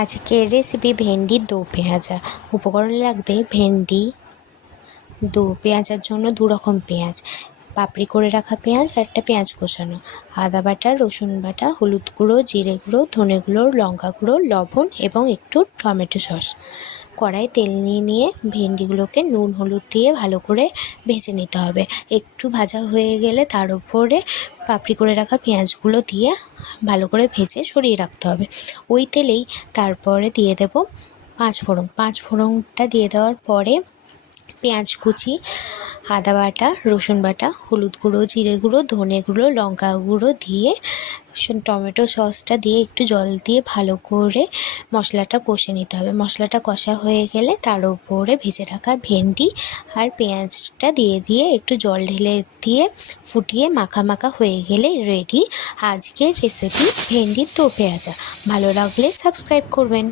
আজকের রেসিপি ভেন্ডির দো পেঁয়াজা। উপকরণ লাগবে ভেন্ডি, দো পেঁয়াজার জন্য 2 রকম পেঁয়াজ, পাপড়ি করে রাখা পেঁয়াজ আর একটা পেঁয়াজ কোচানো, আদা বাটা, রসুন বাটা, হলুদ গুঁড়ো, জিরে গুঁড়ো, ধনে গুঁড়ো, লঙ্কা গুঁড়ো, লবণ এবং একটু টমেটো সস। কড়াই তেল নিয়ে ভেন্ডিগুলোকে নুন হলুদ দিয়ে ভালো করে ভেজে নিতে হবে। একটু ভাজা হয়ে গেলে তার উপরে পাপড়ি করে রাখা পেঁয়াজগুলো দিয়ে ভালো করে ভেজে সরিয়ে রাখতে হবে। ওই তেলেই তারপরে দিয়ে দেব পাঁচফোড়নটা দিয়ে দেওয়ার পরে পেঁয়াজ কুচি, আদা বাটা, রসুন বাটা, হলুদ গুঁড়ো, জিরে গুঁড়ো, ধনে গুঁড়ো, লঙ্কা গুঁড়ো দিয়ে টমেটো সসটা দিয়ে একটু জল দিয়ে ভালো করে মশলাটা কষে নিতে হবে। মশলাটা কষা হয়ে গেলে তার উপরে ভেজে রাখা ভেন্ডি আর পেঁয়াজটা দিয়ে একটু জল ঢেলে দিয়ে ফুটিয়ে মাখা হয়ে গেলে রেডি আজকের রেসিপি ভেন্ডির দো পেঁয়াজা। ভালো লাগলে সাবস্ক্রাইব করবেন।